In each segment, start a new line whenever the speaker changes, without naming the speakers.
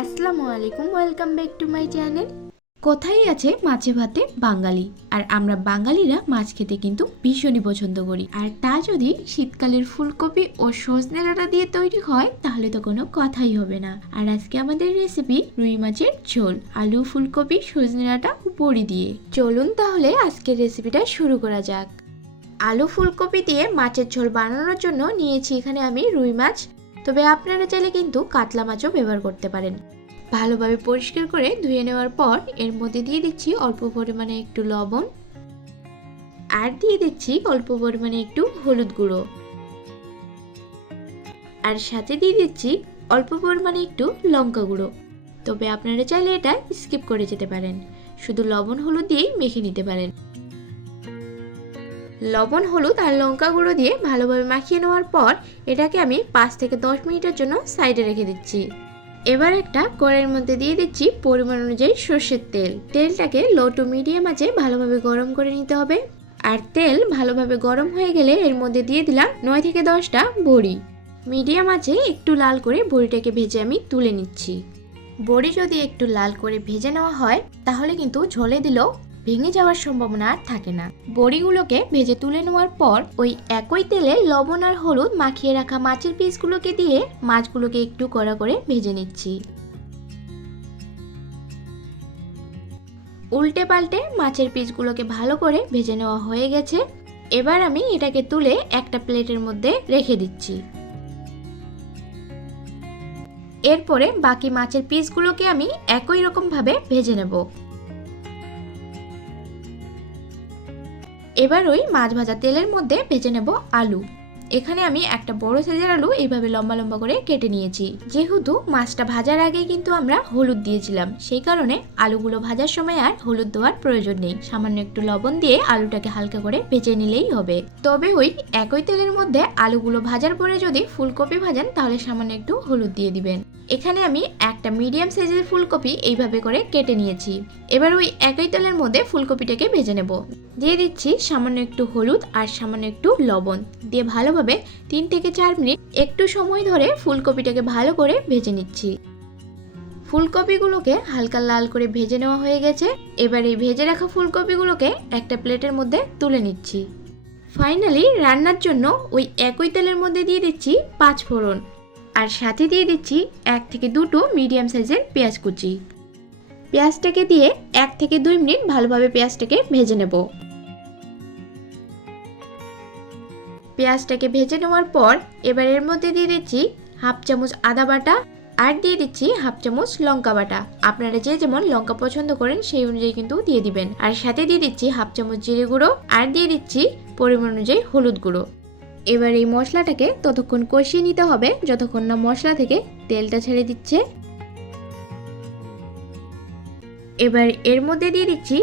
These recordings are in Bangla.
আসসালামু আলাইকুম welcome back to my channel কোথায় আছে মাছে ভাতে বাঙালি? আর আমরা বাঙালিরা মাছ খেতে কিন্তু ভীষণই পছন্দ করি। আর তা যদি শীতকালের ফুলকপি ও সজনে ডাঁটা দিয়ে তৈরি হয়, তাহলে তো কোনো কথাই হবে না। আর আজকে আমাদের রেসিপি রুই মাছের ঝোল, আলু, ফুলকপি, সজনে ডাঁটা, বড়ি দিয়ে। চলুন তাহলে আজকের রেসিপিটা শুরু করা যাক। আলু, ফুলকপি দিয়ে মাছের ঝোল বানানোর জন্য নিয়েছি এখানে আমি রুই মাছ তবে আপনারা চাইলে কিন্তু কাতলা মাছও ব্যবহার করতে পারেন। ভালোভাবে পরিষ্কার করে ধুয়ে নেওয়ার পর এর মধ্যে দিয়ে দিচ্ছি অল্প পরিমাণে একটু লবণ আর দিয়ে দিচ্ছি অল্প পরিমাণে একটু হলুদ গুঁড়ো। আর সাথে দিয়ে দিচ্ছি অল্প পরিমাণে একটু লঙ্কা গুঁড়ো। তবে আপনারা চাইলে এটা স্কিপ করে যেতে পারেন। শুধু লবণ হলুদ দিয়েই মেখে নিতে পারেন। লবণ, হলুদ আর লঙ্কা গুঁড়ো দিয়ে ভালোভাবে মাখিয়ে নেওয়ার পর এটাকে আমি পাঁচ থেকে দশ মিনিটের জন্য সাইডে রেখে দিচ্ছি। এবার একটা কড়াইয়ের মধ্যে দিয়ে দিচ্ছি পরিমাণ অনুযায়ী সর্ষের তেল। তেলটাকে লো টু মিডিয়াম আছে ভালোভাবে গরম করে নিতে হবে। আর তেল ভালোভাবে গরম হয়ে গেলে এর মধ্যে দিয়ে দিলাম নয় থেকে দশটা বড়ি। মিডিয়াম আছে একটু লাল করে বড়িটাকে ভেজে আমি তুলে নিচ্ছি। বড়ি যদি একটু লাল করে ভেজে নেওয়া হয়, তাহলে কিন্তু ঝোলে দিলেও ভেঙে যাওয়ার সম্ভাবনা আর থাকে না। বড়িগুলোকে ভেজে তুলে নেওয়ার পর ওই একই তেলে লবণ আর হলুদ মাখিয়ে রাখা মাছের পিসগুলোকে দিয়ে মাছগুলোকে একটু কড়া করে ভেজে নিচ্ছি। উল্টে পাল্টে মাছের পিসগুলোকে ভালো করে ভেজে নেওয়া হয়ে গেছে। এবার আমি এটাকে তুলে একটা প্লেটের মধ্যে রেখে দিচ্ছি। এরপরে বাকি মাছের পিসগুলোকে আমি একই রকমভাবে ভেজে নেব। এবার ওই মাছ ভাজা তেলের মধ্যে ভেজে নেব আলু। এখানে আমি একটা বড় সাইজের আলু এইভাবে লম্বা লম্বা করে কেটে নিয়েছি। যেহেতু মাছটা ভাজার আগে কিন্তু আমরা হলুদ দিয়েছিলাম, সেই কারণে আলুগুলো ভাজার সময় আর হলুদ দেওয়ার প্রয়োজন নেই। সামান্য একটু লবণ দিয়ে আলুটাকে হালকা করে ভেজে নিলেই হবে। তবে ওই একই তেলের মধ্যে আলুগুলো ভাজার পরে যদি ফুলকপি ভাজান, তাহলে সামান্য একটু হলুদ দিয়ে দিবেন। এখানে আমি একটা মিডিয়াম সাইজের ফুলকপি এইভাবে করে কেটে নিয়েছি। এবার ওই একই তেলের মধ্যে ফুলকপিটাকে ভেজে নেব। দিয়ে দিচ্ছি সামান্য একটু হলুদ আর সামান্য একটু লবণ। দিয়ে ভালোভাবে তিন থেকে চার মিনিট একটু সময় ধরে ফুলকপিটাকে ভালো করে ভেজে নিচ্ছি। ফুলকপিগুলোকে হালকা লাল করে ভেজে নেওয়া হয়ে গেছে। এবার এই ভেজে রাখা ফুলকপিগুলোকে একটা প্লেটের মধ্যে তুলে নিচ্ছি। ফাইনালি রান্নার জন্য ওই একই তেলের মধ্যে দিয়ে দিচ্ছি পাঁচ ফোড়ন আর সাথে দিয়ে দিচ্ছি এক থেকে দুটো মিডিয়াম সাইজের পেঁয়াজ কুচি। পেঁয়াজটাকে দিয়ে এক থেকে দুই মিনিট ভালোভাবে পেঁয়াজটাকে ভেজে নেব। পেঁয়াজটাকে ভেজে নেওয়ার পর এবার এর মধ্যে দিয়ে দিচ্ছি হাফ চামচ আদা বাটা আর দিয়ে দিচ্ছি হাফ চামচ লঙ্কা বাটা। আপনারা যে যেমন লঙ্কা পছন্দ করেন সেই অনুযায়ী কিন্তু দিয়ে দিবেন। আর সাথে দিয়ে দিচ্ছি হাফ চামচ জিরে গুঁড়ো আর দিয়ে দিচ্ছি পরিমাণ অনুযায়ী হলুদ গুঁড়ো। এবার এই মশলাটাকে ততক্ষণ কষিয়ে নিতে হবে, যতক্ষণ না মশলা থেকে তেলটা ছেড়ে দিচ্ছে। এবার এর মধ্যে দিয়ে দিচ্ছি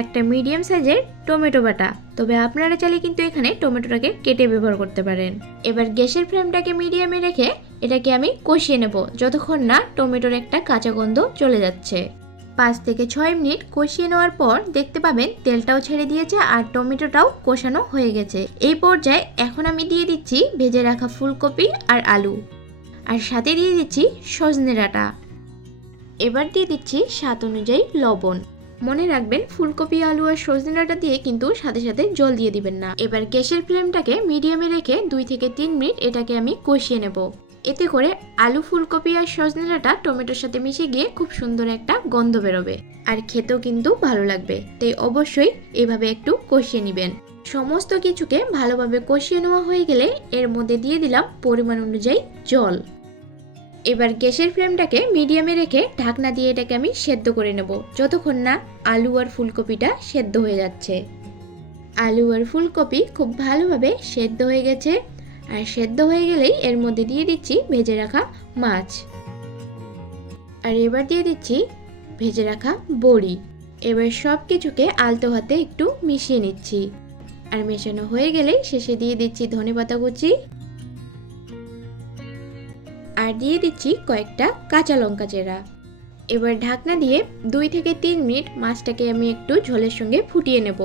একটা মিডিয়াম সাইজের টমেটো বাটা। তবে আপনারা চাইলে কিন্তু এখানে টমেটোটাকে কেটে ব্যবহার করতে পারেন। এবার গ্যাসের ফ্লেমটাকে মিডিয়ামে রেখে এটাকে আমি কষিয়ে নেব, যতক্ষণ না টমেটোর একটা কাঁচা গন্ধ চলে যাচ্ছে। পাঁচ থেকে ছয় মিনিট কষিয়ে নেওয়ার পর দেখতে পাবেন তেলটাও ছেড়ে দিয়েছে আর টমেটোটাও কষানো হয়ে গেছে। এই পর্যায়ে এখন আমি দিয়ে দিচ্ছি ভেজে রাখা ফুলকপি আর আলু। আর সাথে দিয়ে দিচ্ছি সজনে ডাঁটা। এবার দিয়ে দিচ্ছি স্বাদ অনুযায়ী লবণ। মনে রাখবেন, ফুলকপি, আলু আর সজনে দিয়ে কিন্তু সাথে সাথে জল দিয়ে দিবেন না। এবার গ্যাসের ফ্লেমটাকে মিডিয়ামে রেখে দুই থেকে তিন মিনিট এটাকে আমি কষিয়ে নেব। এতে করে আলু, ফুলকপি আর সজনে টমেটোর সাথে মিশে গিয়ে খুব সুন্দর একটা গন্ধ বেরোবে আর খেতেও কিন্তু ভালো লাগবে। তাই অবশ্যই এভাবে একটু কষিয়ে নেবেন। সমস্ত কিছুকে ভালোভাবে কষিয়ে নেওয়া হয়ে গেলে এর মধ্যে দিয়ে দিলাম পরিমাণ অনুযায়ী জল। এবার গ্যাসের ফ্লেমটাকে মিডিয়ামে রেখে ঢাকনা দিয়ে এটাকে আমি সেদ্ধ করে নেব। যতক্ষণ না আলু আর ফুলকপিটা সেদ্ধ হয়ে যাচ্ছে। আলু আর ফুলকপি খুব ভালোভাবে সেদ্ধ হয়ে গেছে। আর সেদ্ধ হয়ে গেলেই এর মধ্যে দিয়ে দিচ্ছি ভেজে রাখা মাছ। আর এবার দিয়ে দিচ্ছি ভেজে রাখা বড়ি। এবার সব কিছুকে আলতো হাতে একটু মিশিয়ে নিচ্ছি। আর মেশানো হয়ে গেলেই শেষে দিয়ে দিচ্ছি ধনে পাতা কুচি। আর দিয়ে দিচ্ছি কয়েকটা কাঁচা লঙ্কা চেরা। এবার ঢাকনা দিয়ে দুই থেকে তিন মিনিট মাছটাকে আমি একটু ঝোলের সঙ্গে ফুটিয়ে নেব।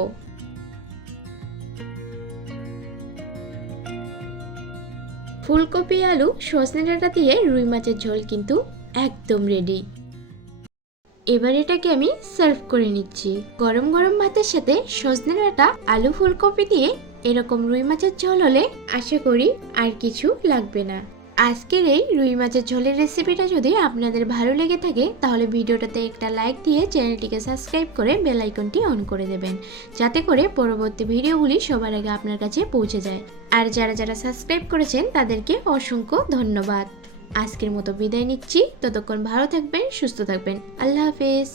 ফুলকপি, আলু, সজনে ডাঁটা দিয়ে রুই মাছের ঝোল কিন্তু একদম রেডি এবার এটাকে আমি সার্ভ করে নিচ্ছি। গরম গরম ভাতের সাথে সজনে ডাঁটা, আলু, ফুলকপি দিয়ে এরকম রুই মাছের ঝোল হলে আশা করি আর কিছু লাগবে না। আজকের এই রুই মাছের ঝোলের রেসিপিটা যদি আপনাদের ভালো লেগে থাকে, তাহলে ভিডিওটাতে একটা লাইক দিয়ে চ্যানেলটিকে সাবস্ক্রাইব করে বেল আইকনটি অন করে দেবেন, যাতে করে পরবর্তী ভিডিওগুলি সবার আগে আপনার কাছে পৌঁছে যায়। আর যারা যারা সাবস্ক্রাইব করেছেন, তাদেরকে অসংখ্য ধন্যবাদ। আজকের মতো বিদায় নিচ্ছি। ততক্ষণ ভালো থাকবেন, সুস্থ থাকবেন। আল্লাহ হাফেজ।